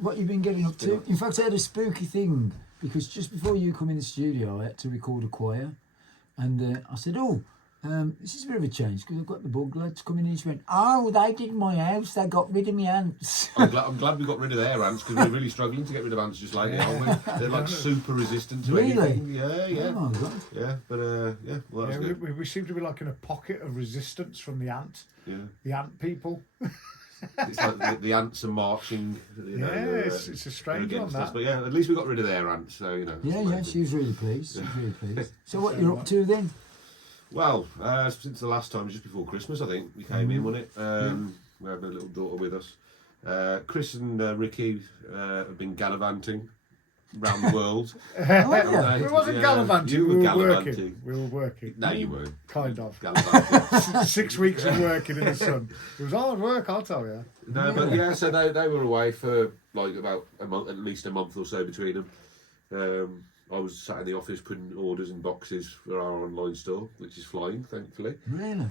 what you've been getting up to. In fact, I had a spooky thing because just before you come in the studio, I had to record a choir, and I said, this is a bit of a change because I've got the bug lads coming in. She went, they did my house. They got rid of my ants. I'm glad we got rid of their ants because we're really struggling to get rid of ants just lately, aren't we? They're like super resistant to anything. Yeah. Oh my God. Yeah, but well, that's good. We seem to be like in a pocket of resistance from the ant. Yeah. The ant people. It's like the ants are marching. It's a strange one, that. But yeah, at least we got rid of their ants, so Yeah, she was really pleased. So what you're up to then? Well, since the last time, just before Christmas, I think we came in, wasn't it? We had a little daughter with us. Chris and Ricky have been gallivanting around the world. It wasn't gallivanting. You were gallivanting. We were working. No, you weren't. Kind of. Gallivanting. 6 weeks of working in the sun. It was hard work, I'll tell you. No, but so they were away for like about a month, at least a month or so between them. I was sat in the office putting orders in boxes for our online store, which is flying, thankfully. Really?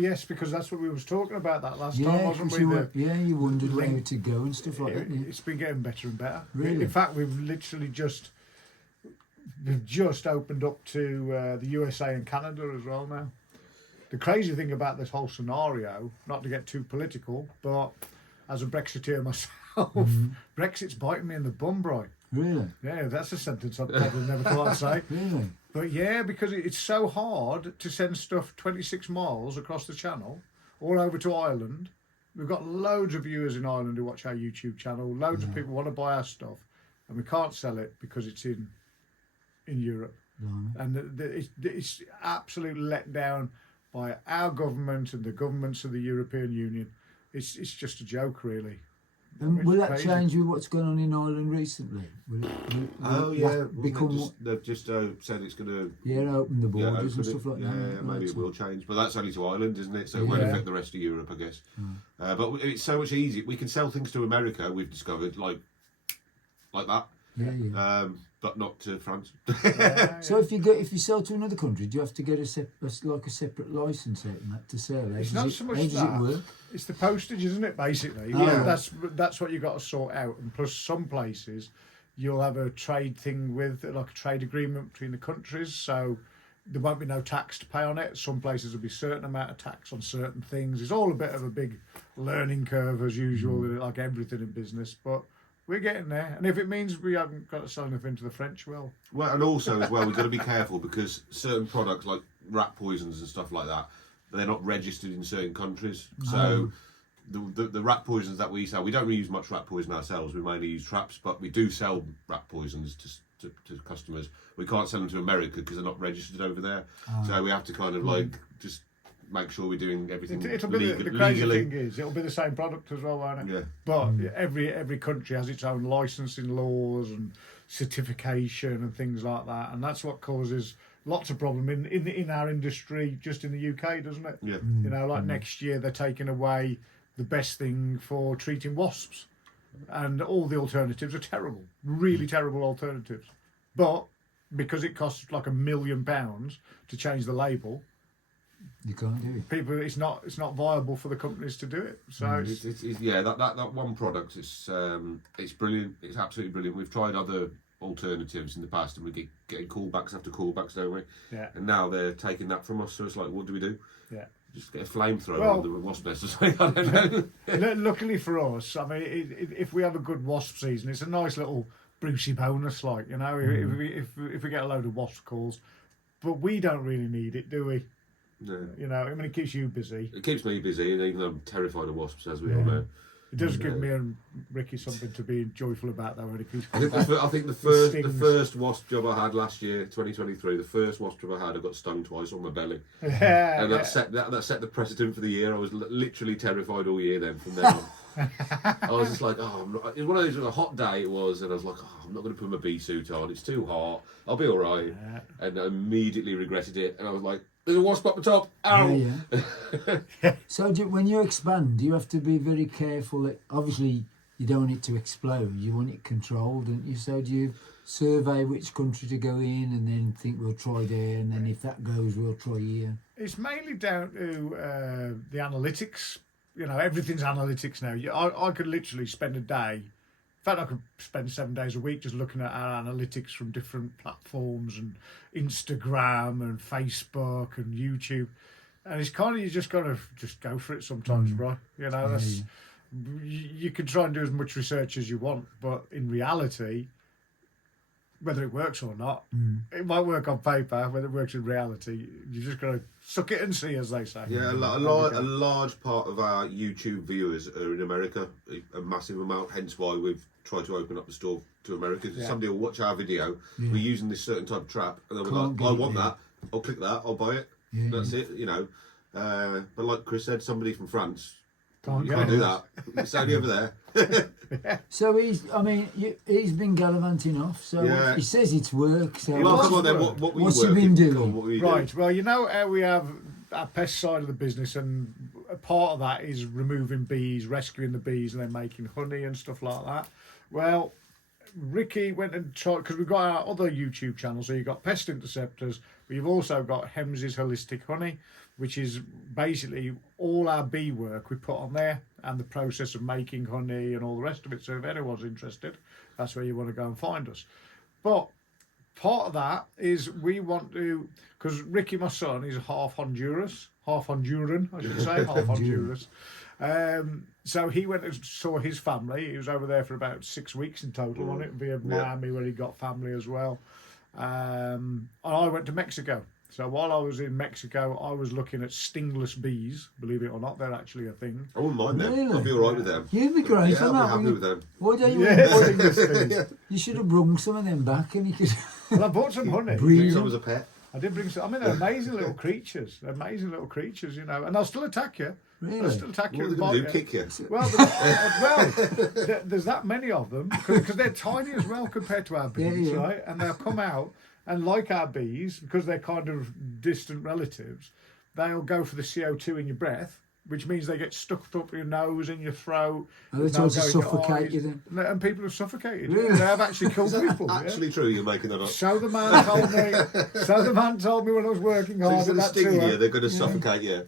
Yes, because that's what we was talking about that last time, wasn't we? You wondered where to go and stuff like that. It's been getting better and better. Really? In fact, we've literally just opened up to the USA and Canada as well now. The crazy thing about this whole scenario, not to get too political, but as a Brexiteer myself, Brexit's biting me in the bum, Bri. Really? Yeah, that's a sentence I'd probably never thought I'd say. Really? But yeah, because it's so hard to send stuff 26 miles across the channel, all over to Ireland. We've got loads of viewers in Ireland who watch our YouTube channel. Loads of people want to buy our stuff, and we can't sell it because it's in Europe. And it's absolutely let down by our government and the governments of the European Union. It's just a joke, really. Will that change with what's going on in Ireland recently? They've just said it's going to open the borders and stuff like that. Yeah, maybe it will change, but that's only to Ireland, isn't it? So it won't affect the rest of Europe, I guess. But it's so much easier. We can sell things to America. We've discovered like that. But not to France. So if you sell to another country, do you have to get a separate license out and that to sell? It's not so much that. It work? It's the postage, isn't it? Basically, that's what you got to sort out. And plus, some places you'll have a trade thing with, like a trade agreement between the countries, so there won't be no tax to pay on it. Some places will be a certain amount of tax on certain things. It's all a bit of a big learning curve as usual, like everything in business, but we're getting there, and if it means we haven't got to sell anything to the French, well, and also as well, we've got to be careful because certain products like rat poisons and stuff like that, they're not registered in certain countries. So the rat poisons that we sell, we don't really use much rat poison ourselves. We mainly use traps, but we do sell rat poisons to customers. We can't sell them to America because they're not registered over there. So we have to kind of just make sure we're doing everything legally. The crazy thing is, it'll be the same product as well, won't it? Yeah. But every country has its own licensing laws and certification and things like that, and that's what causes lots of problem in our industry, just in the UK, doesn't it? Yeah. Next year they're taking away the best thing for treating wasps, and all the alternatives are terrible, really terrible alternatives. But because it costs like £1 million to change the label, you can't do it. People, it's not viable for the companies to do it. So that one product, it's brilliant. It's absolutely brilliant. We've tried other alternatives in the past, and we get getting callbacks after callbacks, don't we? Yeah. And now they're taking that from us. So it's like, what do we do? Yeah. Just get a flamethrower under the wasp nest or something. I don't know. Luckily for us, I mean, if we have a good wasp season, it's a nice little Brucey bonus, like, you know, if we get a load of wasp calls, but we don't really need it, do we? No. You know, I mean, it keeps you busy. It keeps me busy, and even though I'm terrified of wasps, as we all know. It does give me and Ricky something to be joyful about, though. I think the first wasp job I had last year, 2023, the first wasp job I had, I got stung twice on my belly. And that set the precedent for the year. I was literally terrified all year then from then on. I was just like, it was one of those, a hot day it was, and I was like, I'm not going to put my bee suit on, it's too hot, I'll be alright. And I immediately regretted it, and I was like, there's a wasp up the top, ow! Yeah. So when you expand, do you have to be very careful that, obviously, you don't want it to explode, you want it controlled, don't you? So do you survey which country to go in and then think we'll try there, and then if that goes, we'll try here? It's mainly down to the analytics. You know, everything's analytics now. I could literally spend a day fact, I could spend 7 days a week just looking at our analytics from different platforms and Instagram and Facebook and YouTube. And it's kind of, you just got to just go for it sometimes, bro. You know, that's you can try and do as much research as you want, but in reality, whether it works or not, it might work on paper. Whether it works in reality, you just got to suck it and see, as they say. Yeah, a large part of our YouTube viewers are in America, a massive amount. Hence why we've tried to open up the store to America. Somebody will watch our video. We're using this certain type of trap, and they'll be like, "I want that. I'll click that. I'll buy it." That's it, you know. But like Chris said, somebody from France can't do that. It's only over there. So he's been gallivanting off. So he says it's work. So come on then. What's he been doing? Right. Well, you know how we have our pest side of the business, and a part of that is removing bees, rescuing the bees, and then making honey and stuff like that. Well, Ricky went and tried, because we've got our other YouTube channel. So you've got Pest Interceptors, but you've also got Hems's Holistic Honey, which is basically all our bee work we put on there, and the process of making honey and all the rest of it. So if anyone's interested, that's where you want to go and find us. But part of that is we want to, because Ricky, my son, is half Honduran, I should say, half Honduras. So he went and saw his family. He was over there for about 6 weeks in total on it, via Miami, where he got family as well. And I went to Mexico. So while I was in Mexico, I was looking at stingless bees. Believe it or not, they're actually a thing. I wouldn't mind them. I'd be all right with them. You'd be great on that. I'd be happy with them. Why don't you? You should have brung some of them back, and you could. Well, I bought some honey. Bring some as a pet. I did bring some. I mean, they're amazing little creatures. You know, and they'll still attack you. Really? They'll still attack you. What are they going to do? Kick you? Well, there's that many of them, because they're tiny as well compared to our bees, right? And they'll come out, and like our bees, because they're kind of distant relatives, they'll go for the CO2 in your breath, which means they get stuck up your nose and your throat. They're trying to suffocate you then. And people have suffocated. Really? They have actually killed people. Actually true, you're making that up. So the man told me when I was working hard. So instead of stinging you, they're going to suffocate you.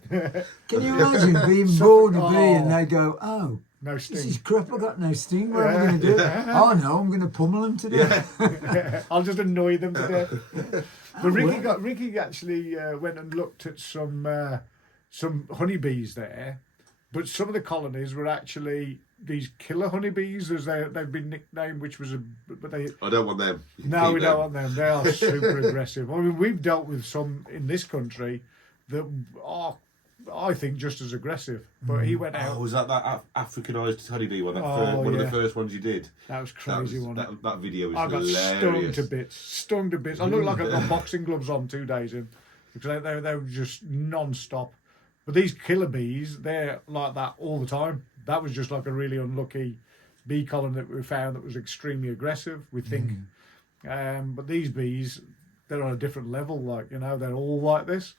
Can you imagine being born a bee and they go, "Oh, no sting. This is crap, I got no sting, what am I going to do?" Oh no, I'm going to pummel them to death. I'll just annoy them to death. But Ricky actually went and looked at some honeybees there, but some of the colonies were actually these killer honeybees, as they've been nicknamed, which was I don't want them. No, we don't want them. They are super aggressive. I mean, we've dealt with some in this country that are, I think, just as aggressive. But he went out. Oh, was that Africanised honeybee one? One of the first ones you did? That was crazy. That video was I got hilarious. Stung to bits. I looked like I got boxing gloves on 2 days in, because they were just non-stop. But these killer bees, they're like that all the time. That was just like a really unlucky bee colony that we found that was extremely aggressive, we think. But these bees, they're on a different level, like, you know, they're all like this.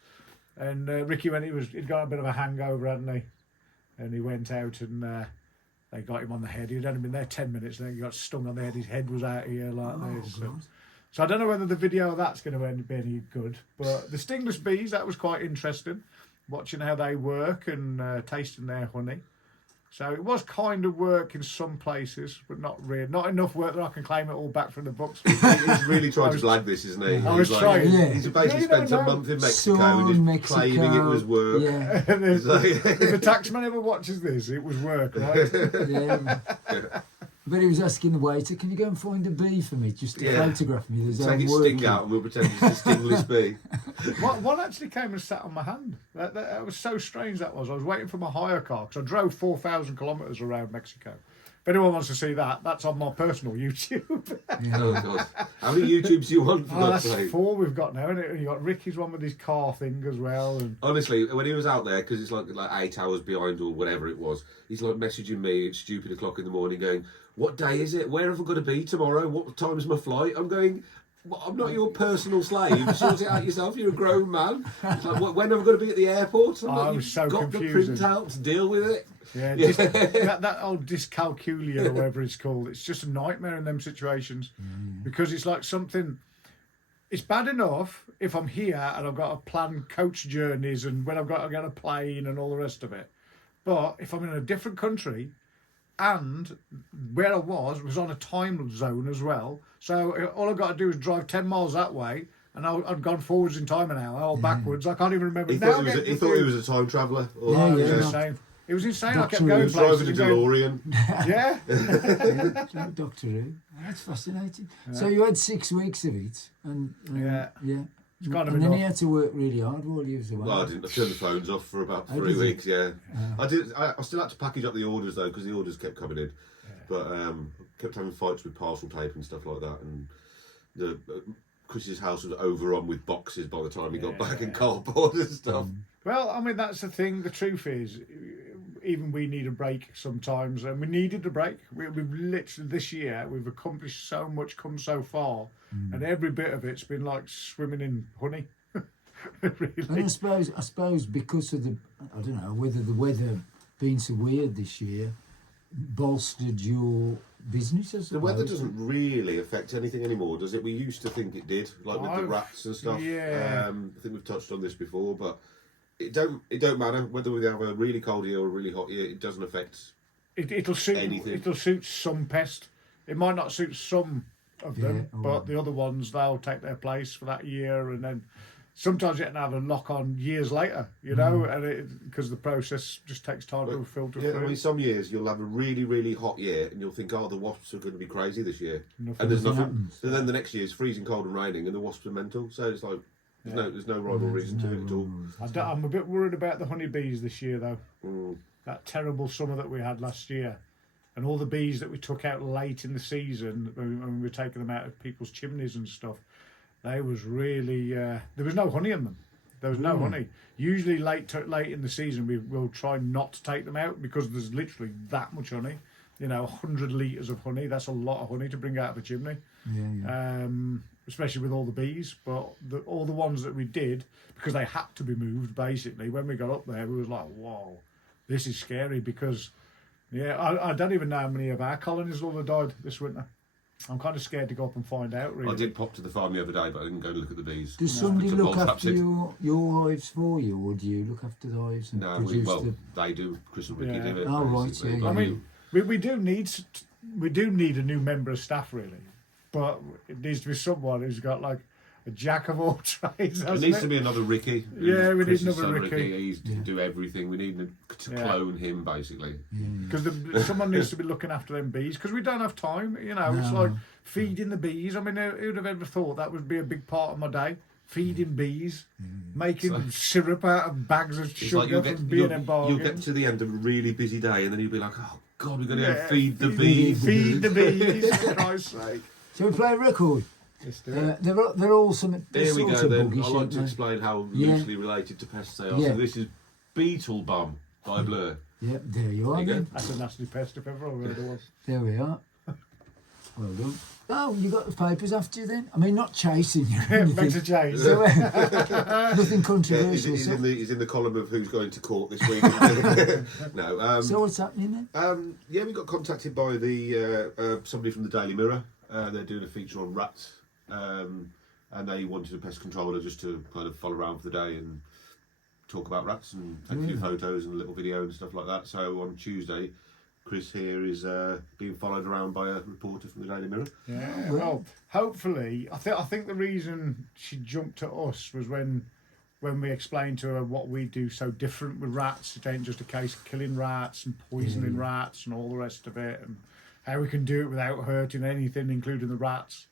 And Ricky, when he'd got a bit of a hangover, hadn't he? And he went out and they got him on the head. He'd only been there 10 minutes, and then he got stung on the head. His head was out here like this. So I don't know whether the video of that's going to be any good. But the stingless bees, that was quite interesting, watching how they work and tasting their honey. So it was kind of work in some places, but not really. Not enough work that I can claim it all back from the books. He's really trying to blag this, isn't he? I was trying. He's basically spent a month in Mexico and just claiming it was work. Yeah. If the taxman ever watches this, it was work, right? Yeah. But he was asking the waiter, "Can you go and find a bee for me, just to photograph me?" There's take its sting out and we'll pretend it's a stingless bee. One actually came and sat on my hand. That was so strange, that was. I was waiting for my hire car, because I drove 4,000 kilometres around Mexico. If anyone wants to see that, that's on my personal YouTube. Oh, God. How many YouTubes do you want for that? That's 4 we've got now, isn't it? And you got Ricky's one with his car thing as well. And honestly, when he was out there, because it's like 8 hours behind or whatever it was, he's like messaging me at stupid o'clock in the morning going, "What day is it? Where have I got to be tomorrow? What time's my flight?" I'm going, "Well, I'm not your personal slave. Sort it out yourself. You're a grown man." It's like, "When have I got to be at the airport?" I'm like, was so got confusing. the printout, deal with it. Yeah, that old dyscalculia or whatever it's called, it's just a nightmare in them situations, because it's like something. It's bad enough if I'm here and I've got to plan coach journeys and when I've got to get a plane and all the rest of it. But if I'm in a different country, and where I was on a time zone as well. So all I've got to do is drive 10 miles that way, and I'd gone forwards in time an hour, or backwards. I can't even remember. He thought he was a time traveller. Yeah, It was yeah. insane. It was insane. Doctor I kept Who. going He was driving a places. DeLorean. Yeah. Yeah, Doctor Who. That's fascinating. So you had 6 weeks of it, and Yeah. It's kind of and then you enough. had to work really hard while you was away. Well, I didn't. I turned the phones off for about Oh, 3 did you? weeks. Yeah, I did. I still had to package up the orders though, because the orders kept coming in. But kept having fights with parcel tape and stuff like that, and the Chris's house was overrun with boxes by the time he got back and cardboard and stuff. Well, I mean, that's the thing. The truth is, even we need a break sometimes, and we needed a break. We've literally, this year, we've accomplished so much, come so far, and every bit of it's been like swimming in honey. Really. And I suppose because of I don't know whether the weather being so weird this year bolstered your business. I The suppose. weather doesn't really affect anything anymore, does it? We used to think it did, like with the rats and stuff. Yeah. I think we've touched on this before, but it don't matter whether we have a really cold year or a really hot year. It doesn't affect. It'll suit anything. It'll suit some pest. It might not suit some of them, but the other ones, they'll take their place for that year, and then sometimes you can have a knock on years later, you know, and because the process just takes time to filter Yeah, through. I mean, some years you'll have a really, really hot year, and you'll think, "Oh, the wasps are going to be crazy this year," and there's nothing. happens. And then the next year it's freezing cold and raining, and the wasps are mental. So it's like there's no rhyme or reason to it at all. I'm a bit worried about the honeybees this year, though. That terrible summer that we had last year, and all the bees that we took out late in the season when we were taking them out of people's chimneys and stuff. They was really there was no honey in them. There was no honey. Usually late in the season we will try not to take them out because there's literally that much honey. 100 litres of honey. That's a lot of honey to bring out of a chimney. Especially with all the bees. But all the ones that we did, because they had to be moved basically, when we got up there we was like, whoa, this is scary because I don't even know how many of our colonies will have died this winter. I'm kind of scared to go up and find out, really. I did pop to the farm the other day, but I didn't go and look at the bees. Does somebody Put some look ball after traps in. your hives for you, or do you look after the hives and No, produce they do. Chris and Ricky do it. Oh, right, basically. yeah. I mean, we do need a new member of staff, really, but it needs to be someone who's got like a jack of all trades. It needs to be another Ricky. Yeah, we need Chris's another son, Ricky. He's to do everything. We need to clone him, basically. Because someone needs to be looking after them bees, because we don't have time. It's like feeding the bees. I mean, who'd have ever thought that would be a big part of my day? Feeding bees, making syrup out of bags of sugar from B&M bargains. You'll get to the end of a really busy day, and then you'll be like, "Oh God, we're going to go feed the bees." Feed the bees, for Christ's sake. Shall we play a record? Let's do it. They're all some. Here we sort go of then. buggish, I like aren't to they? explain how loosely related to pests they are. Yeah. So this is Beetle Bum by Blur. Yep, there you are. There you then. go. That's a nasty pest if ever I heard there was. There we are. Well done. Oh, you got the papers after you then? I mean, not chasing you. or Makes a anything. change. So, nothing Yeah, controversial. he's in the column of who's going to court this week. No. So what's happening then? Yeah, we got contacted by the somebody from the Daily Mirror. They're doing a feature on rats, and they wanted a pest controller just to kind of follow around for the day and talk about rats and take a few photos and a little video and stuff like that. So on Tuesday, Chris here is being followed around by a reporter from the Daily Mirror. Yeah, well, hopefully, I think the reason she jumped at us was when we explained to her what we do so different with rats. It ain't just a case of killing rats and poisoning rats and all the rest of it, and how we can do it without hurting anything, including the rats.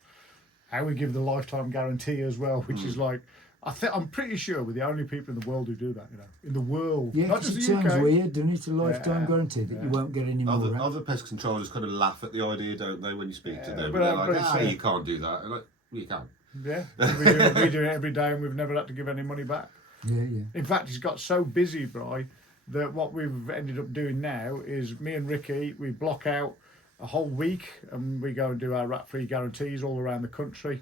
How we give the lifetime guarantee as well, which is like, I'm pretty sure we're the only people in the world who do that, in the world. Yeah, not 'cause just it the sounds UK. weird, doesn't it? A lifetime Yeah, guarantee that you won't get any more rats. Other pest controllers kind of laugh at the idea, don't they, when you speak to them? but They're I'm like, pretty you can't do that. And like, well, you can. Yeah, we do it every day, and we've never had to give any money back. Yeah, yeah. In fact, he's got so busy, Bri, that what we've ended up doing now is me and Ricky, we block out a whole week and we go and do our rat-free guarantees all around the country.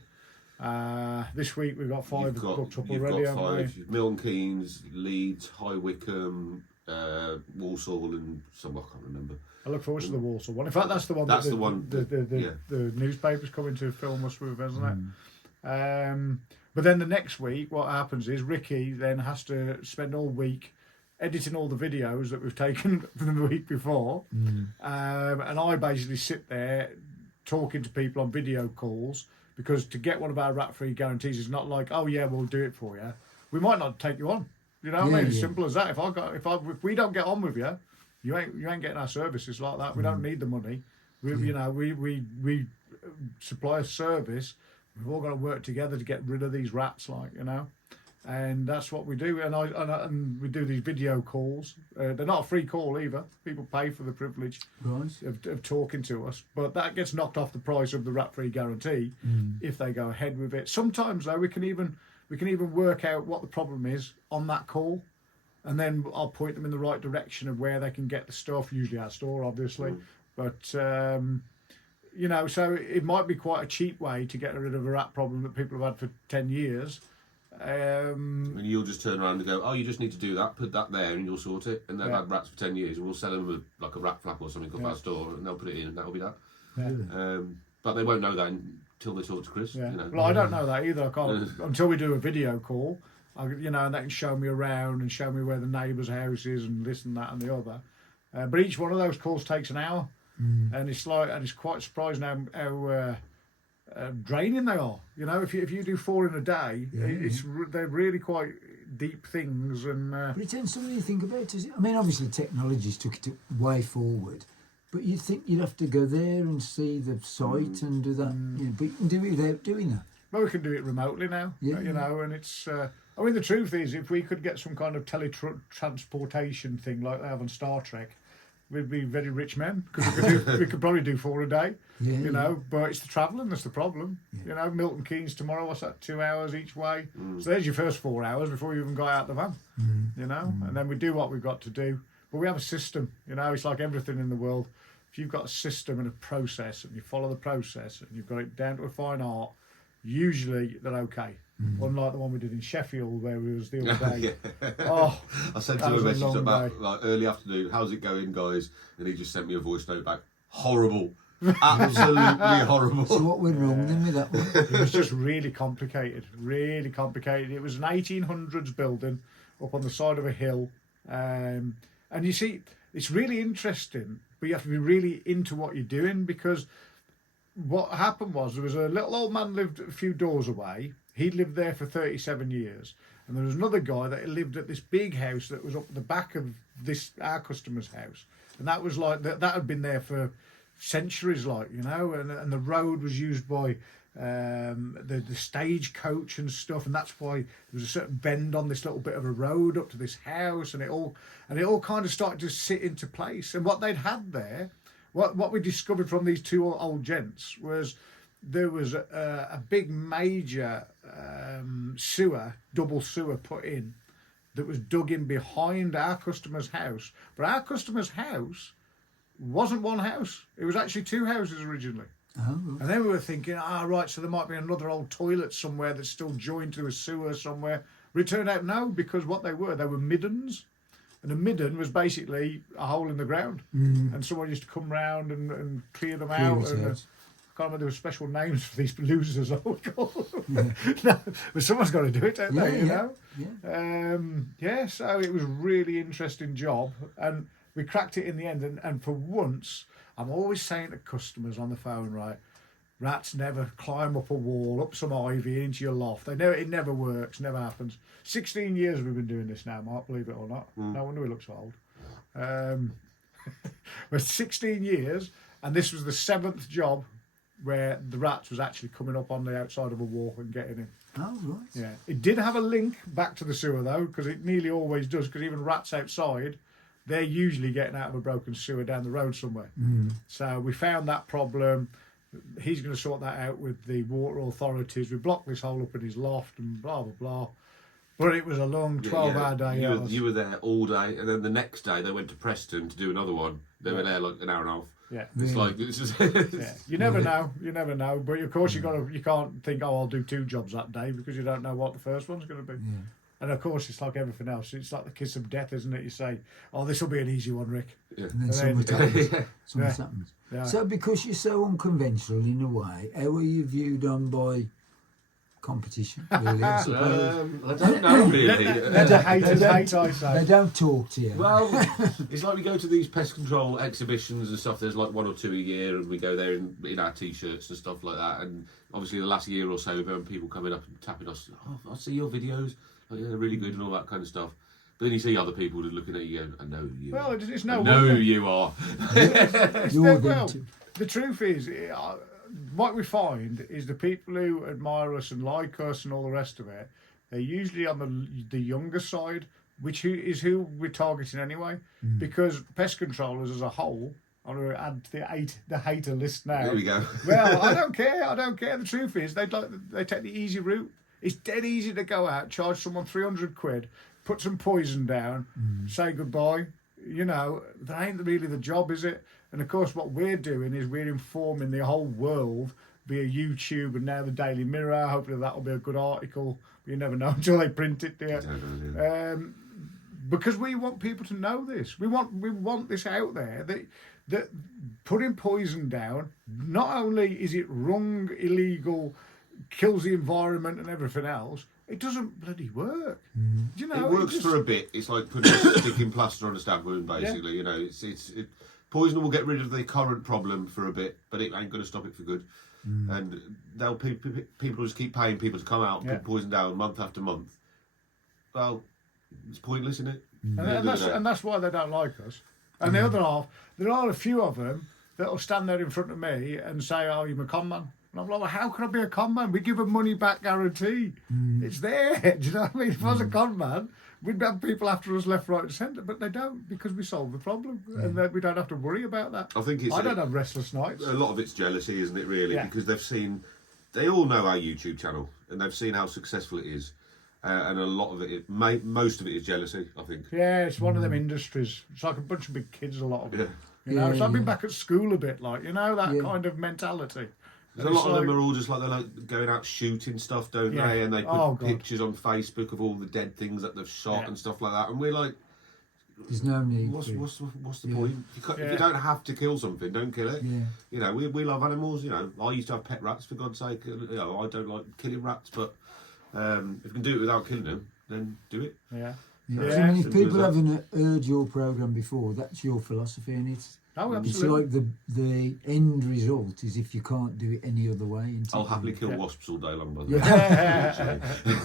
This week we've got 5 booked up already, You've got haven't 5. Milton Keynes, Leeds, High Wycombe, Walsall and some I can't remember. I look forward to the Walsall one. In fact, that's the one. That's that the one. The newspapers coming to film us with, isn't it? But then the next week, what happens is Ricky then has to spend all week editing all the videos that we've taken from the week before, and I basically sit there talking to people on video calls, because to get one of our rat-free guarantees is not like, oh yeah, we'll do it for you. We might not take you on. You know what I mean? It's simple as that. If we don't get on with you, you ain't getting our services like that. We don't need the money. We supply a service. We've all got to work together to get rid of these rats, and that's what we do. And we do these video calls. They're not a free call either. People pay for the privilege of talking to us, but that gets knocked off the price of the rat-free guarantee if they go ahead with it. Sometimes though, we can even work out what the problem is on that call, and then I'll point them in the right direction of where they can get the stuff, usually our store, obviously. But, so it might be quite a cheap way to get rid of a rat problem that people have had for 10 years. And you'll just turn around and go, oh, you just need to do that, put that there, and you'll sort it. And they've had rats for 10 years, and we'll sell them a rat flap or something off our store, and they'll put it in, and that'll be that. Yeah. But they won't know that until they talk to Chris. Yeah. You know. Well, I don't know that either. I can't until we do a video call. And they can show me around and show me where the neighbour's house is and this and that and the other. But each one of those calls takes an hour, and it's quite surprising how draining they are. If you do 4 in a day, they're really quite deep things. And but it's something you think about. I mean, obviously technology's took it way forward, but you'd think you'd have to go there and see the site and do that. But you can do it without doing that. Well, we can do it remotely now. And it's. I mean, the truth is, if we could get some kind of teletransportation thing like they have on Star Trek, we'd be very rich men, because we could probably do 4 a day, but it's the travelling that's the problem. Milton Keynes tomorrow, what's that, 2 hours each way? So there's your first 4 hours before you even got out the van, and then we do what we've got to do. But we have a system, it's like everything in the world. If you've got a system and a process and you follow the process and you've got it down to a fine art, usually they're okay. Unlike the one we did in Sheffield where we was the other day. Oh, I sent him a message about early afternoon, how's it going, guys? And he just sent me a voice note back. Horrible. Absolutely horrible. So what went wrong then with that one? It was just really complicated. It was an 1800s building up on the side of a hill. And you see, it's really interesting, but you have to be really into what you're doing, because what happened was there was a little old man lived a few doors away. He'd lived there for 37 years. And there was another guy that lived at this big house that was up the back of our customer's house. And that was like, that had been there for centuries, and the road was used by the stagecoach and stuff. And that's why there was a certain bend on this little bit of a road up to this house. And it all kind of started to sit into place. And what they'd had there, what we discovered from these 2 old gents was there was a big major double sewer put in that was dug in behind our customer's house. But our customer's house wasn't one house. It was actually 2 houses originally. Oh. And then we were thinking, right, so there might be another old toilet somewhere that's still joined to a sewer somewhere. But it turned out no, because what they were middens. And a midden was basically a hole in the ground. And someone used to come round and clear them out. And, I can't remember, there were special names for these losers, I would call them. No, but someone's got to do it, don't they, you know? Yeah. So it was a really interesting job. And we cracked it in the end. And for once, I'm always saying to customers on the phone, right, rats never climb up a wall, up some ivy into your loft. It never works, never happens. 16 years we've been doing this now, Mark, believe it or not. No wonder he looks old. But 16 years, and this was the 7th job where the rats was actually coming up on the outside of a wall and getting in. Oh, right. Yeah. It did have a link back to the sewer, though, because it nearly always does, because even rats outside, they're usually getting out of a broken sewer down the road somewhere. So we found that problem. He's going to sort that out with the water authorities. We blocked this hole up in his loft and blah, blah, blah. But it was a long 12-hour day. You were there all day, and then the next day they went to Preston to do another one. They were there like an hour and a half. Yeah, it's like it's just. You never know. You never know. But of course, you can't think, I'll do 2 jobs that day, because you don't know what the first one's going to be. Yeah. And of course, it's like everything else. It's like the kiss of death, isn't it? You say, this will be an easy one, Rick. Yeah. And then something happens. Yeah. So because you're so unconventional in a way, how are you viewed on by competition, really, I suppose. I don't know really. The haters hate, I say. They don't talk to you. Well, it's like we go to these pest control exhibitions and stuff. There's like 1 or 2 a year, and we go there in our t-shirts and stuff like that. And obviously, the last year or so, we've had people coming up and tapping us. Oh, I see your videos. Oh, yeah, they're really good and all that kind of stuff. But then you see other people just looking at you going, I know who you are. It's no I know wonder. who you are. The truth is, what we find is the people who admire us and like us and all the rest of it, they're usually on the younger side, which is who we're targeting anyway. Because pest controllers as a whole, I'm going to add to the hater list now. There we go. Well, I don't care. The truth is, they take the easy route. It's dead easy to go out, charge someone 300 quid, put some poison down, say goodbye. You know, that ain't really the job, is it? And of course, what we're doing is we're informing the whole world via YouTube and now the Daily Mirror. Hopefully, that'll be a good article. You never know until they print it, do you? Because we want people to know this. We want this out there that putting poison down, not only is it wrong, illegal, kills the environment and everything else, it doesn't bloody work. You know, it works for a bit. It's like putting a sticking plaster on a stab wound, basically. Yeah. You know, poison will get rid of the current problem for a bit, but it ain't going to stop it for good. And people just keep paying people to come out and put poison down month after month. Well, it's pointless, isn't it? And that's why they don't like us. And the other half, there are a few of them that will stand there in front of me and say, "Oh, you're a con man." And I'm like, well, how can I be a con man? We give a money back guarantee. It's there. Do you know what I mean? If I was a con man, we'd have people after us left, right and centre, but they don't, because we solve the problem. And we don't have to worry about that. I think I don't have restless nights. A lot of it's jealousy, isn't it, really? Yeah. Because they all know our YouTube channel, and they've seen how successful it is. And a lot of it, most of it is jealousy, I think. Yeah, it's one of them industries. It's like a bunch of big kids, a lot of them. You know, it's like being back at school a bit, like, you know, that kind of mentality. There's a lot of them are all just like, they're like going out shooting stuff, don't they? And they put pictures on Facebook of all the dead things that they've shot and stuff like that. And we're like, there's no need. What's the point? If you don't have to kill something, don't kill it. Yeah. You know, we love animals. You know, I used to have pet rats, for God's sake. You know, I don't like killing rats, but if you can do it without killing them, then do it. Yeah. I mean, if people haven't heard your programme before, that's your philosophy, and it's absolutely. It's like the end result is if you can't do it any other way. I'll happily kill wasps all day long, by the way. Yeah,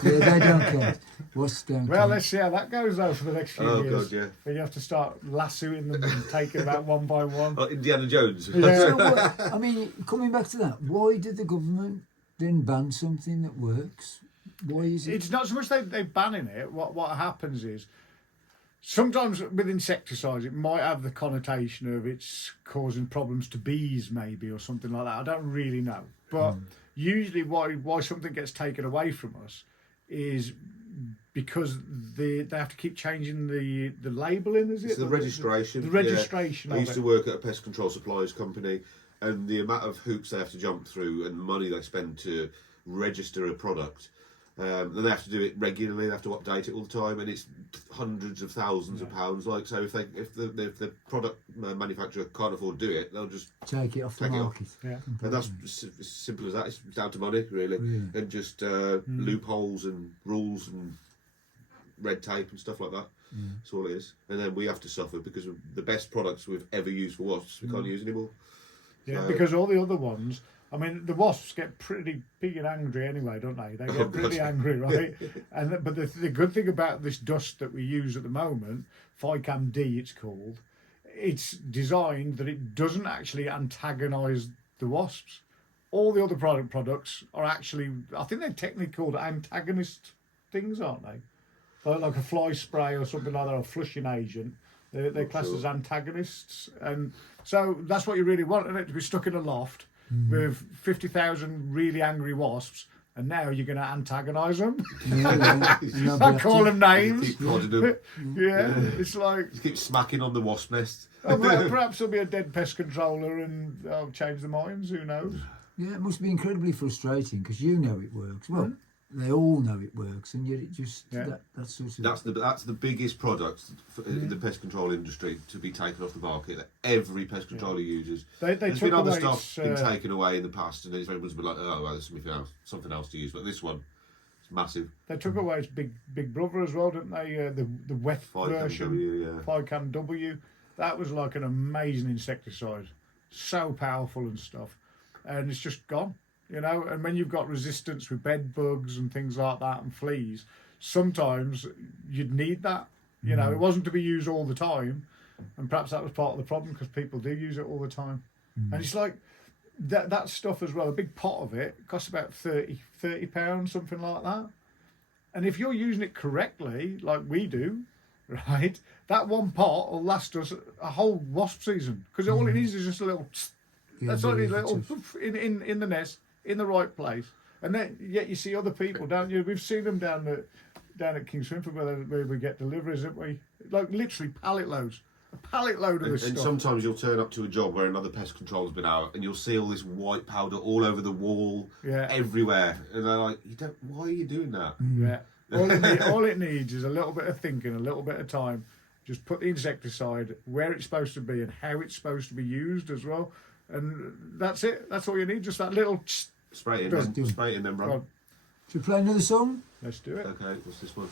they don't care. Wasps don't care. Well, let's see how that goes, though, for the next few years. Oh, God, yeah. When you have to start lassoing them and taking them out one by one. Like Indiana Jones. So I mean, coming back to that, why did the government then ban something that works? Why is it? It's not so much they're banning it. What happens is, sometimes with insecticides, it might have the connotation of it's causing problems to bees, maybe, or something like that. I don't really know. But usually why something gets taken away from us is because they have to keep changing the labelling, is it? It's the registration. The registration. I used to work at a pest control supplies company, and the amount of hoops they have to jump through and money they spend to register a product. Then they have to do it regularly. They have to update it all the time, and it's hundreds of thousands of pounds. Like, so, if the product manufacturer can't afford to do it, they'll just take it off the market. Yeah, and that's as simple as that. It's down to money, really, and just loopholes and rules and red tape and stuff like that. That's all it is. And then we have to suffer because of the best products we've ever used for wasps we can't use anymore. Yeah, because all the other ones. I mean, the wasps get pretty big and angry anyway, don't they? They get pretty angry, right? But the good thing about this dust that we use at the moment, Ficam D it's called, it's designed that it doesn't actually antagonise the wasps. All the other products are actually, I think they're technically called antagonist things, aren't they? Like a fly spray or something like that, or a flushing agent. They're classed as antagonists. And so that's what you really want, isn't it? To be stuck in a loft with 50,000 really angry wasps, and now you're going to antagonise them. I call them names. Keep prodding them. It's like... Just keep smacking on the wasp nest. Perhaps there'll be a dead pest controller and I'll change their minds, who knows? Yeah, it must be incredibly frustrating because you know it works. Well, they all know it works, and yet it just that sort of that's the biggest product in the pest control industry to be taken off the market that every pest controller uses. There's been other stuff been taken away in the past, and everyone's been like, oh, well, there's something else to use, but this one. Massive. They took away its big brother as well, didn't they? The wet version, 5-Cam W. That was like an amazing insecticide, so powerful and stuff, and it's just gone. You know, and when you've got resistance with bed bugs and things like that and fleas, sometimes you'd need that. You know, it wasn't to be used all the time, and perhaps that was part of the problem because people do use it all the time, and it's like. That stuff as well, a big pot of it costs about £30, something like that. And if you're using it correctly, like we do, right, that one pot will last us a whole wasp season. Because all it needs is just a little, that's all it needs, a little in the nest, in the right place. And then, yet you see other people down, we've seen them down at King's Swinford where we get deliveries, haven't we? Like literally pallet loads. A pallet load of this stuff. And sometimes you'll turn up to a job where another pest controller's been out, and you'll see all this white powder all over the wall, everywhere. And they're like, why are you doing that? Yeah. All it needs is a little bit of thinking, a little bit of time. Just put the insecticide where it's supposed to be and how it's supposed to be used as well. And that's it. That's all you need. Just that little... Spray it in then, bro. Should we play another song? Let's do it. Okay, what's this one?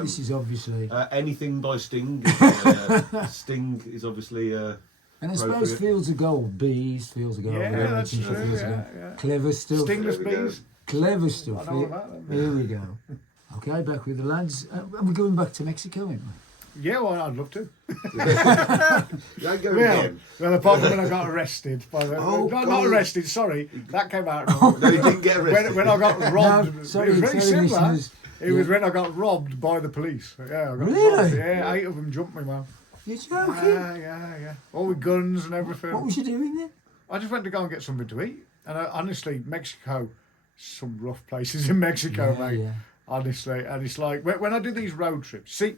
This is obviously... Anything by Sting. Sting is obviously... and I suppose Fields of Gold, Bees, Fields of Gold. Yeah, that's true, yeah. Clever stuff. Stingless bees. Clever stuff. I know about them. Here we go. Okay, back with the lads. We're going back to Mexico, aren't we? Yeah, well, I'd love to. Well, apart from when I got arrested by the... not arrested, sorry. That came out wrong. No, you didn't get arrested. When I got robbed. No, sorry, it was very similar. Listeners. It was when I got robbed by the police. Yeah, I got Really? robbed. Yeah, 8 of them jumped me, man. You're joking? Yeah. All with guns and everything. What was you doing then? I just went to go and get something to eat. And honestly, Mexico, some rough places in Mexico, mate. Yeah. Honestly. And it's like, when I do these road trips, see,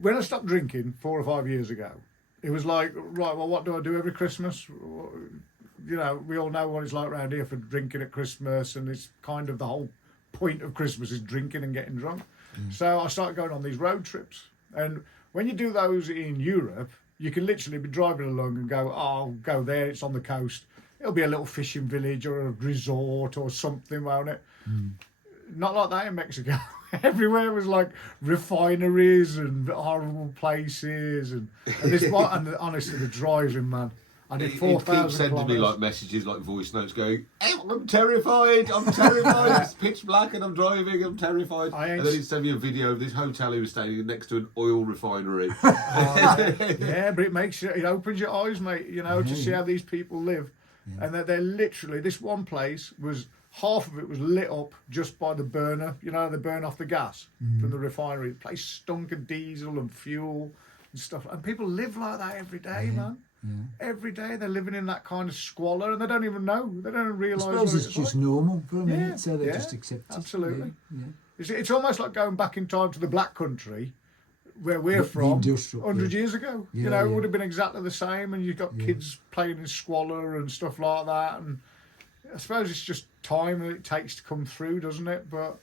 when I stopped drinking 4 or 5 years ago, it was like, right, well, what do I do every Christmas? You know, we all know what it's like around here for drinking at Christmas, and it's kind of the whole point of Christmas is drinking and getting drunk. So I started going on these road trips. And when you do those in Europe, you can literally be driving along and go, I'll go there, it's on the coast. It'll be a little fishing village or a resort or something, won't it? Not like that in Mexico. Everywhere was like refineries and horrible places, and this and honestly, the driving, man. I did 4,000 keeps sending me like messages, like voice notes, going, "I'm terrified. It's pitch black and I'm driving. I'm terrified." And then he sent me a video of this hotel he was staying next to an oil refinery. Yeah, but it opens your eyes, mate. You know, to see how these people live, and that they're literally this one place was. Half of it was lit up just by the burner. You know, they burn off the gas from the refinery. The place stunk of diesel and fuel and stuff. And people live like that every day, man. Yeah. Every day they're living in that kind of squalor, and they don't even know. They don't realise. I suppose it's just normal for a minute, so they just accept it. Absolutely. Yeah. It's almost like going back in time to the Black Country, where we're from, 100 years ago. Yeah, it would have been exactly the same, and you've got kids playing in squalor and stuff like that, and I suppose it's just time that it takes to come through, doesn't it? But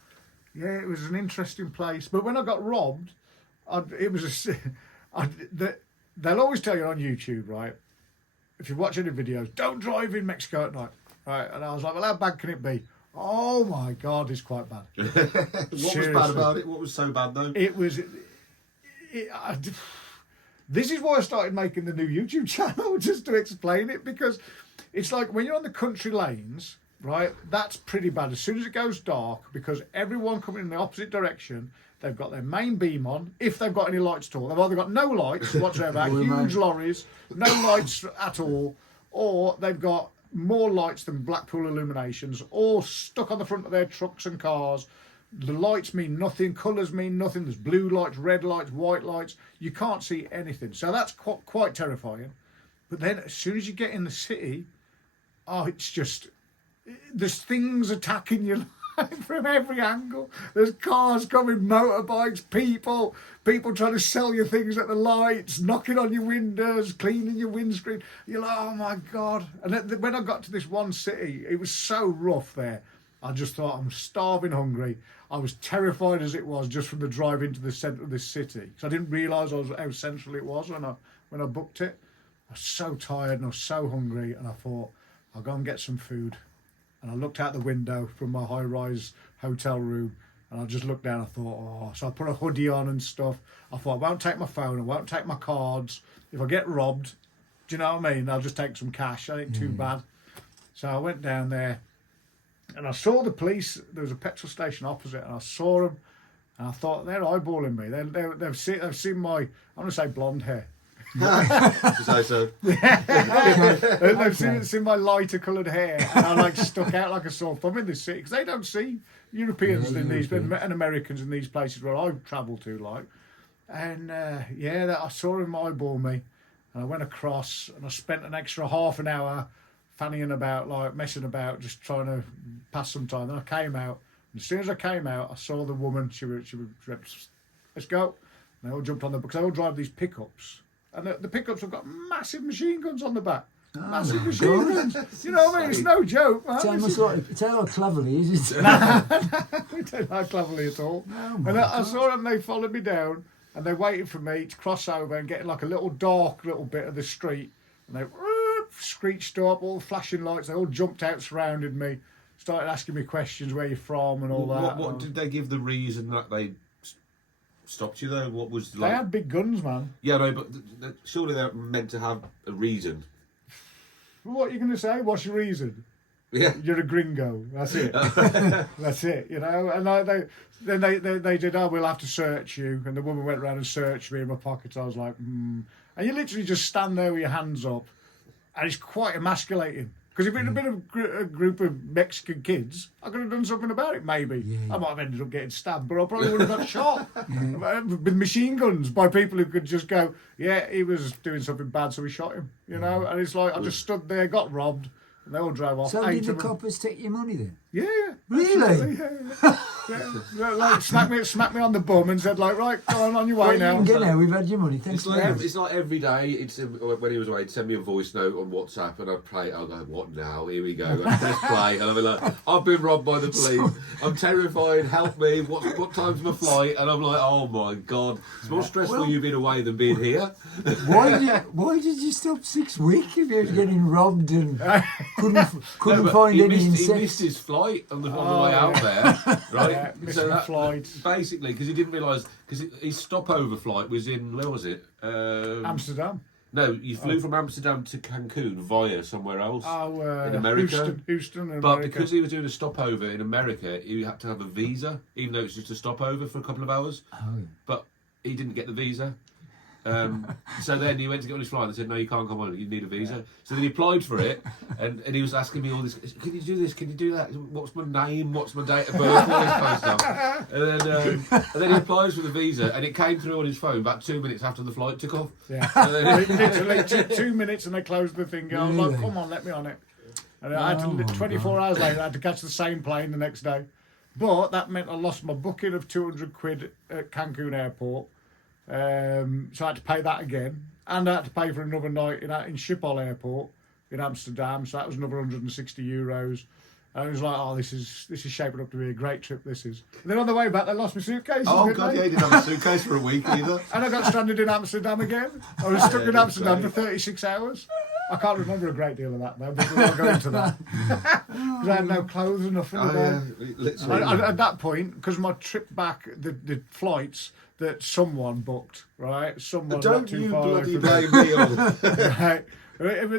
yeah, it was an interesting place. But when I got robbed, they'll always tell you on YouTube, right? If you watch any videos, don't drive in Mexico at night, right? And I was like, well, how bad can it be? Oh my God, it's quite bad. What was bad about it? What was so bad though? This is why I started making the new YouTube channel, just to explain it, because it's like when you're on the country lanes, right, that's pretty bad. As soon as it goes dark, because everyone coming in the opposite direction, they've got their main beam on, if they've got any lights at all. They've either got no lights whatsoever, huge lorries, no lights at all, or they've got more lights than Blackpool illuminations, all stuck on the front of their trucks and cars. The lights mean nothing, colours mean nothing. There's blue lights, red lights, white lights. You can't see anything. So that's quite terrifying. But then as soon as you get in the city, it's just, there's things attacking you from every angle. There's cars coming, motorbikes, people trying to sell you things at the lights, knocking on your windows, cleaning your windscreen. You're like, oh my God. And when I got to this one city, it was so rough there. I just thought, I'm starving hungry. I was terrified as it was just from the drive into the centre of this city. Because I didn't realise how central it was when I booked it. I was so tired and I was so hungry, and I thought, I'll go and get some food. And I looked out the window from my high-rise hotel room, and I just looked down. I thought, oh, so I put a hoodie on and stuff. I thought, I won't take my phone, I won't take my cards. If I get robbed, do you know what I mean? I'll just take some cash. I ain't too bad. So I went down there, and I saw the police. There was a petrol station opposite, and I saw them, and I thought, they're eyeballing me. They've seen my, I'm going to say blonde hair. So. They've seen my lighter coloured hair, and I stuck out like a sore thumb in this city, because they don't see Europeans in these and Americans in these places where I've travelled to, and I saw him eyeball me, and I went across, and I spent an extra half an hour fannying about, messing about, just trying to pass some time. Then I came out, and as soon as I came out, I saw the woman. She was let's go. And they all jumped on because they all drive these pickups. And the pickups have got massive machine guns on the back. Massive machine guns. You know what I mean? It's no joke, man. Tell how cleverly is it? We don't know cleverly at all. And I saw them, they followed me down, and they waited for me to cross over and get in a little dark little bit of the street. And they screeched up, all the flashing lights. They all jumped out, surrounded me, started asking me questions, where you're from and all that. What did they give the reason that they stopped you though? What was They had big guns, man. Yeah, no, but surely they're meant to have a reason. What are you going to say? What's your reason? Yeah, you're a gringo. That's it. That's it. You know. And they did. Oh, we'll have to search you. And the woman went around and searched me in my pockets. I was like, And you literally just stand there with your hands up, and it's quite emasculating. Because if it had been a group of Mexican kids, I could have done something about it, maybe. I might have ended up getting stabbed, but I probably would have got shot with machine guns by people who could just go, yeah, he was doing something bad, so we shot him, you know? And it's like, I just stood there, got robbed, and they all drove off. So did the coppers take your money then? Yeah. Really? Yeah. Smacked me on the bum and said, right, go on your way now. You know, we've had your money. Thanks. It's like every day. When he was away, he'd send me a voice note on WhatsApp, and I'd play it. I'd go, what now? Here we go. I'd press play, and I'd be like, I've been robbed by the police. I'm terrified. Help me. What time's my flight? And I'm like, oh my god, it's more stressful you being away than being here. Why did you stop 6 weeks if you were getting robbed and couldn't find any insects? He missed his flight on the way out there, right? Yeah, missing the flight. Basically, because he didn't realise, because his stopover flight was in, where was it? Amsterdam. No, you flew from Amsterdam to Cancun via somewhere else in America. Houston in but America. Because he was doing a stopover in America, he had to have a visa, even though it's just a stopover for a couple of hours. But he didn't get the visa. So then he went to get on his flight and they said, no, you can't come on, you need a visa. So then he applied for it, and he was asking me all this, can you do this, can you do that, what's my name, what's my date of birth, all this kind of stuff. And then he applies for the visa, and it came through on his phone about 2 minutes after the flight took off. Yeah. Literally 2 minutes and they closed the thing. I was like, come on, let me on it. And I had to, 24 hours later, I had to catch the same plane the next day. But that meant I lost my booking of 200 quid at Cancun airport. So I had to pay that again, and I had to pay for another night in Schiphol airport in Amsterdam, so that was another €160. And I was like, oh, this is shaping up to be a great trip, this is. And then on the way back, they lost my suitcase. Oh god, yeah, he didn't have a suitcase for a week either. And I got stranded in Amsterdam again. I was stuck in Amsterdam for 36 hours. I can't remember a great deal of that though, but we won't go into that. Because I had no clothes or nothing. At that point, because my trip back, the flights that someone booked, right? Someone don't you bloody blame me on it. Right.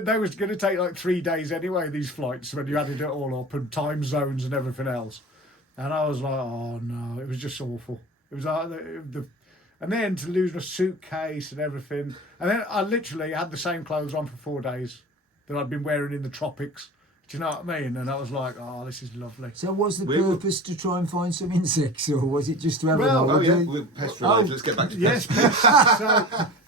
They was going to take like 3 days anyway, these flights, when you added it all up, and time zones and everything else. And I was like, oh no, it was just awful. It was like and then to lose my suitcase and everything. And then I literally had the same clothes on for 4 days that I'd been wearing in the tropics. Do you know what I mean? And I was like, oh, this is lovely. So was the purpose to try and find some insects, or was it just to have an holiday? Oh yeah, with pest related. Let's get back to yes, pests.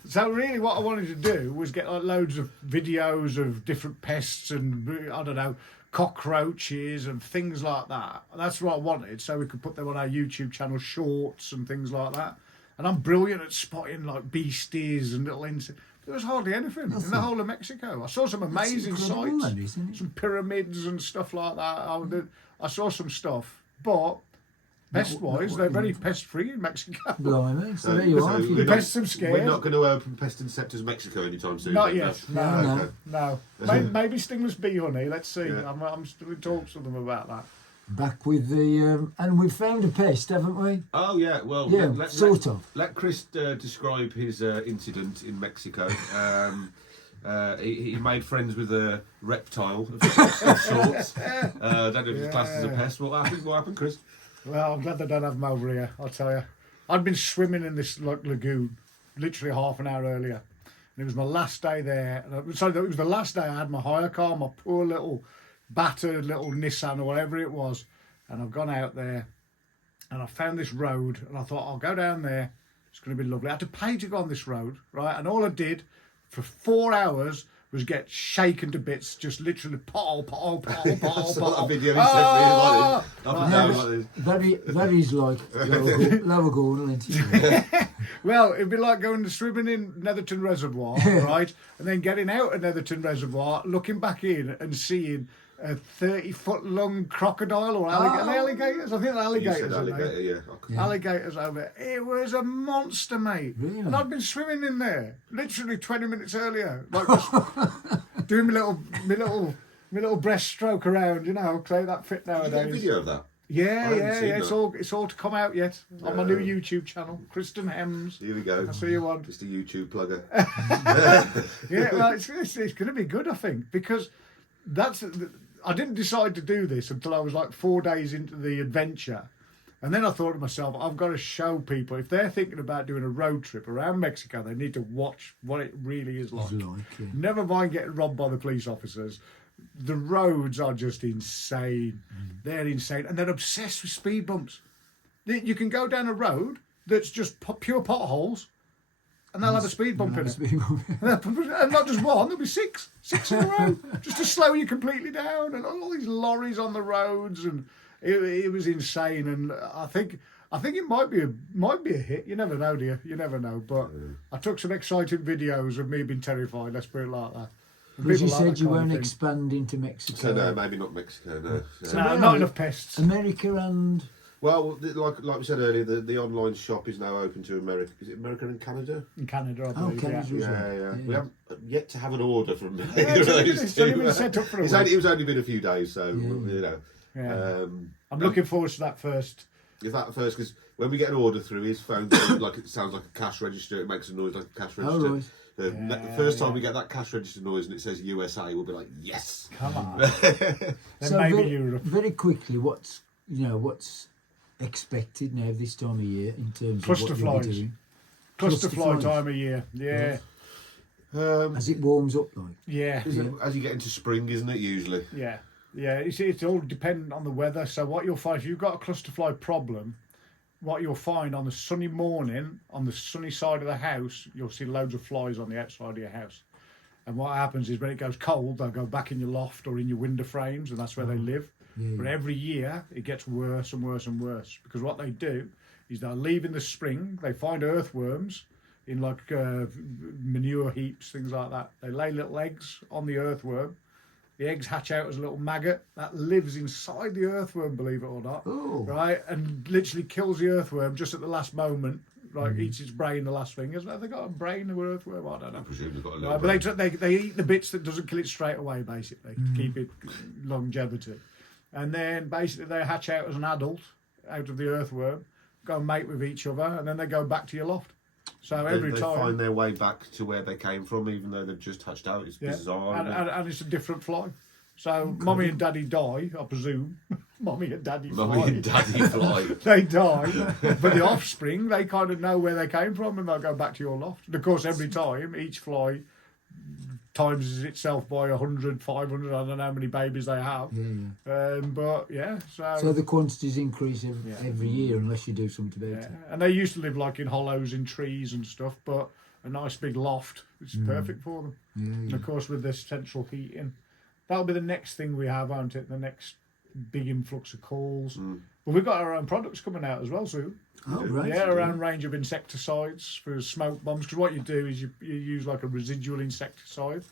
So really what I wanted to do was get like loads of videos of different pests and, I don't know, cockroaches and things like that. That's what I wanted, so we could put them on our YouTube channel, shorts and things like that. And I'm brilliant at spotting like beasties and little insects. There was hardly anything in the whole of Mexico. I saw some amazing sights, some pyramids and stuff like that. I saw some stuff, but pest-wise, they're very pest-free in Mexico. Blimey, so there you are. The pests are scared. We're not going to open Pest Interceptors Mexico anytime soon. Not yet. No. Okay. Maybe Stingless bee honey. Let's see. Yeah. I'm still in talks with them about that. Back with the and we've found a pest, haven't we? Oh yeah, well sort of. Let Chris describe his incident in Mexico. He made friends with a reptile of sorts. Don't know if it's classed as a pest. What happened, Chris? Well, I'm glad they don't have them over here, I'll tell you. I'd been swimming in this lagoon literally half an hour earlier. And it was my last day there. Sorry, it was the last day I had my hire car, my poor little battered little Nissan or whatever it was. And I've gone out there and I found this road and I thought, I'll go down there. It's going to be lovely. I had to pay to go on this road, right? And all I did for 4 hours was get shaken to bits, just literally pothole. I saw that video he sent me. Very like Lower Gordon, isn't it? Well, it'd be like going to swimming in Netherton Reservoir, right? And then getting out of Netherton Reservoir, looking back in and seeing a 30-foot-long crocodile or alligators. I think they're alligators. You said alligator, yeah. Alligators over. It was a monster, mate. Really? And I'd been swimming in there literally 20 minutes earlier, like just doing my little breaststroke around, play that fit nowadays. Did you get a video of that? Yeah. It's all to come out yet on my new YouTube channel, Christan Hems. Here we go. That's what you want. Just a YouTube plugger. Yeah, well, it's going to be good, I think, because I didn't decide to do this until I was like 4 days into the adventure. And then I thought to myself, I've got to show people, if they're thinking about doing a road trip around Mexico, they need to watch what it really is like. Never mind getting robbed by the police officers. The roads are just insane. They're insane. And they're obsessed with speed bumps. You can go down a road that's just pure potholes, and they'll have a speed bump in it. And not just one, there'll be six in a row, just to slow you completely down. And all these lorries on the roads, and it was insane. And I think it might be a hit. You never know, dear. You never know. But I took some exciting videos of me being terrified. Let's put it like that. Because you said you won't expand into Mexico. So no, maybe not Mexico. No, no, not enough pests. America and. Well, like we said earlier, the online shop is now open to America. Is it America and Canada? In Canada, I believe. Yeah. We haven't yet to have an order from them. It's only been set up for a week. It was only been a few days, so I'm looking forward to that first. Is that first? Because when we get an order through, his phone it sounds like a cash register. It makes a noise like a cash register. Oh, right. The first time we get that cash register noise and it says USA, we'll be like, yes. Come on. So maybe Europe. Very quickly, what's expected now this time of year in terms of what you'll be doing? Cluster fly time of year, yeah. As it warms up, like. Yeah. As you get into spring, isn't it, usually? Yeah. You see, it's all dependent on the weather. So what you'll find, if you've got a cluster fly problem, what you'll find on the sunny morning, on the sunny side of the house, you'll see loads of flies on the outside of your house. And what happens is when it goes cold, they'll go back in your loft or in your window frames, and that's where they live. Yeah. But every year, it gets worse and worse and worse. Because what they do is they'll leave in the spring, they find earthworms in like manure heaps, things like that. They lay little eggs on the earthworm. The eggs hatch out as a little maggot that lives inside the earthworm, believe it or not. Ooh. Right? And literally kills the earthworm just at the last moment. Like eats its brain, the last thing. Have they got a brain of earthworm? I don't know. I presume they've got a little brain. But they eat the bits that doesn't kill it straight away, basically, to keep it longevity. And then basically they hatch out as an adult out of the earthworm, go and mate with each other, and then they go back to your loft. So every time they find their way back to where they came from, even though they've just hatched out. It's bizarre. And it's a different fly. So Mummy and Daddy die, I presume. Mummy and Daddy fly. They die. But the offspring, they kind of know where they came from, and they'll go back to your loft. And of course, every time, each fly times itself by 100, 500, I don't know how many babies they have. But yeah, so the quantities increase every year unless you do something about it. And they used to live like in hollows in trees and stuff, but a nice big loft, which is perfect for them. And of course, with this central heating, that'll be the next thing we have, won't it? The next big influx of calls. Well, we've got our own products coming out as well soon. Oh, right. Yeah, our own range of insecticides for smoke bombs. Because what you do is you use like a residual insecticide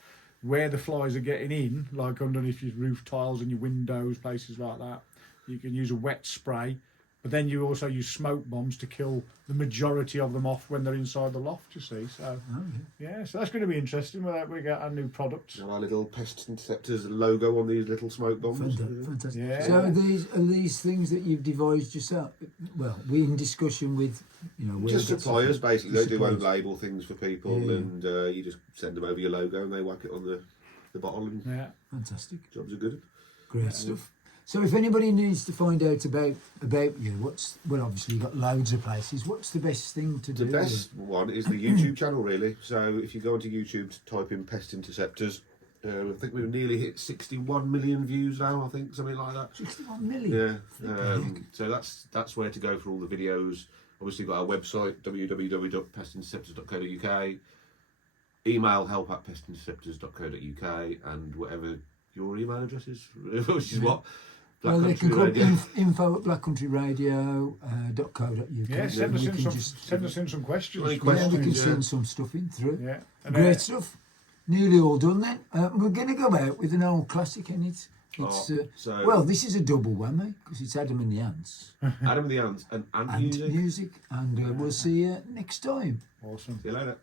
where the flies are getting in, like underneath your roof tiles and your windows, places like that. You can use a wet spray, but then you also use smoke bombs to kill the majority of them off when they're inside the loft, you see. So, yeah, so that's going to be interesting. We get our new products. And our little Pest Interceptors logo on these little smoke bombs. Fantastic. Yeah. So are these things that you've devised yourself? Well, we're in discussion with, where Just it's- suppliers, basically. They do suppliers. own label things for people, and you just send them over your logo and they whack it on the bottle, and Fantastic. jobs are good. Great stuff. So if anybody needs to find out about you, obviously you've got loads of places. What's the best thing to do? The best one is the YouTube channel, really. So if you go onto YouTube, type in Pest Interceptors. I think we've nearly hit 61 million views now, I think, something like that. 61 million? Yeah. So that's where to go for all the videos. Obviously, we've got our website, www.pestinterceptors.co.uk. Email help@pestinterceptors.co.uk, and whatever your email address is, which is what? Well, they can Black call Country Radio. info@blackcountryradio.co.uk. Yeah, send us in some questions. Any Yeah, questions? we can Yeah. send some stuff in through. Yeah. And Great stuff. Nearly all done then. We're going to go out with an old classic, and it's this is a double whammy because it's Adam and the Ants Adam and the Ants and and music. music, and we'll see you next time. Awesome. See you later.